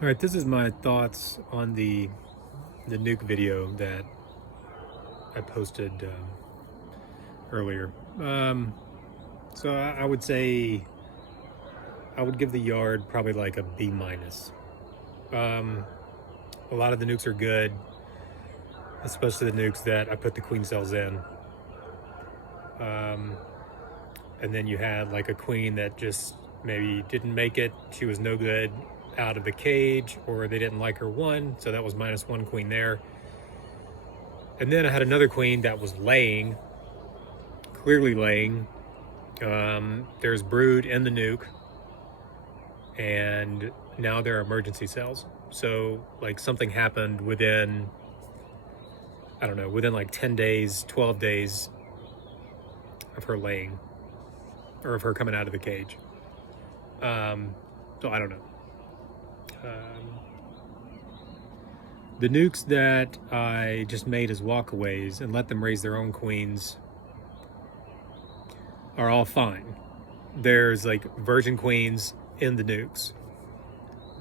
All right, this is my thoughts on the nuke video that I posted earlier. So I would say I would give the yard probably like a B minus. A lot of the nukes are good, especially the nukes that I put the queen cells in. And then you had like a queen that just maybe didn't make it. She was no good out of the cage, or they didn't like her one, so that was -1 queen there. And then I had another queen that was laying, clearly laying. There's brood in the nuke, and now there are emergency cells. So like something happened within, I don't know, within like 10 days, 12 days of her laying, or of her coming out of the cage. So I don't know. The nukes that I just made as walkaways and let them raise their own queens are all fine. There's like virgin queens in the nukes.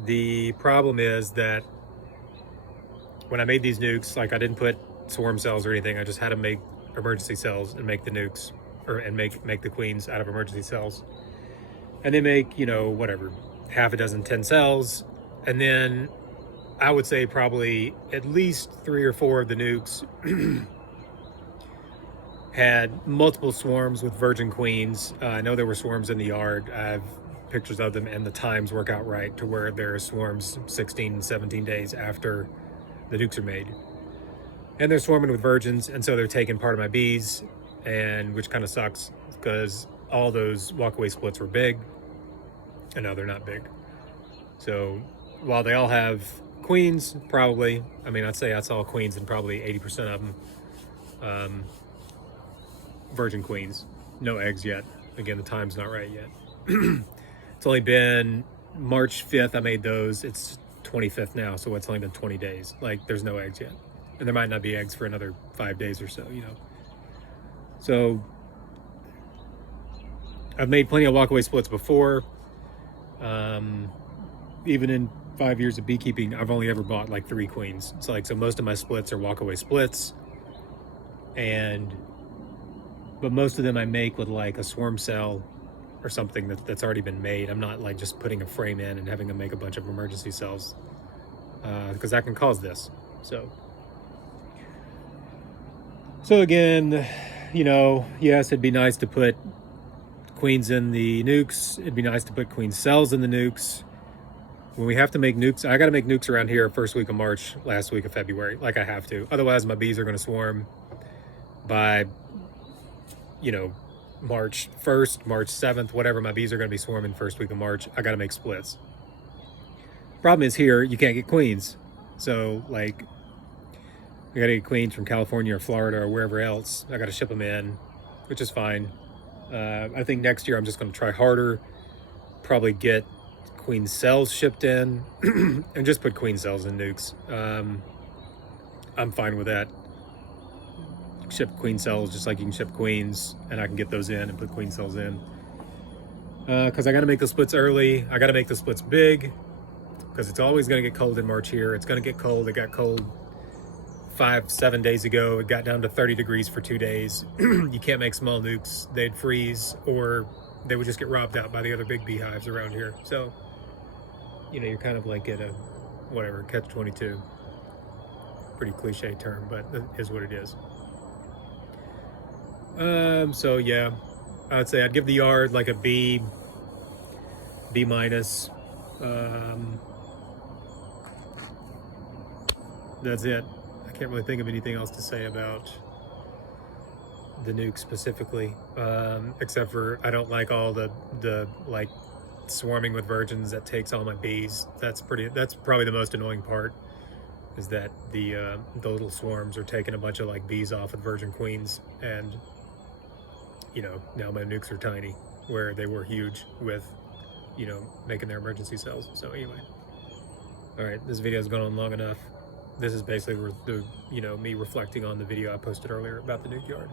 The problem is that when I made these nukes, like I didn't put swarm cells or anything. I just had to make emergency cells and make the nukes, and make the queens out of emergency cells. And they make, you know, whatever, half a dozen, 10 cells. And then I would say probably at least 3 or 4 of the nukes had multiple swarms with virgin queens. I know there were swarms in the yard. I have pictures of them, and the times work out right to where there are swarms 16 and 17 days after the nukes are made. And they're swarming with virgins, and so they're taking part of my bees, and which kind of sucks because all those walkaway splits were big, and now they're not big. So while they all have queens, probably, I mean, I'd say I saw queens in probably 80% of them. Virgin queens, no eggs yet. Again, the time's not right yet. It's only been March 5th I made those. It's 25th now, so it's only been 20 days. Like, there's no eggs yet. And there might not be eggs for another 5 days or so, you know. So I've made plenty of walkaway splits before. Even in 5 years of beekeeping, I've only ever bought like 3 queens. So like, so most of my splits are walkaway splits, but most of them I make with like a swarm cell or something that's already been made. I'm not like just putting a frame in and having them make a bunch of emergency cells, because that can cause this. So again, you know, yes, it'd be nice to put queens in the nukes. It'd be nice to put queen cells in the nukes. When we have to make nukes, I got to make nukes around here first week of March, last week of February. Like, I have to. Otherwise, my bees are going to swarm by, you know, March 1st, March 7th, whatever. My bees are going to be swarming first week of March. I got to make splits. Problem is, here, you can't get queens. So, like, I got to get queens from California or Florida or wherever else. I got to ship them in, which is fine. I think next year I'm just going to try harder, probably get queen cells shipped in, and just put queen cells in nukes. I'm fine with that. Ship queen cells just like you can ship queens, and I can get those in and put queen cells in. Because I got to make the splits early. I got to make the splits big, because it's always going to get cold in March here. It's going to get cold. It got cold 5-7 days ago. It got down to 30 degrees for 2 days. You can't make small nukes. They'd freeze, or they would just get robbed out by the other big beehives around here. So, you know, you're kind of like at a, whatever, catch-22. Pretty cliche term, but it is what it is. So yeah, I'd say I'd give the yard like a B minus. That's it. I can't really think of anything else to say about the nuke specifically, except for I don't like all the like swarming with virgins that takes all my bees. That's probably the most annoying part, is that the little swarms are taking a bunch of like bees off with virgin queens, and you know, now my nukes are tiny where they were huge with, you know, making their emergency cells. So anyway, all right, this video has gone on long enough. This is basically the, you know, me reflecting on the video I posted earlier about the Nuc Yard.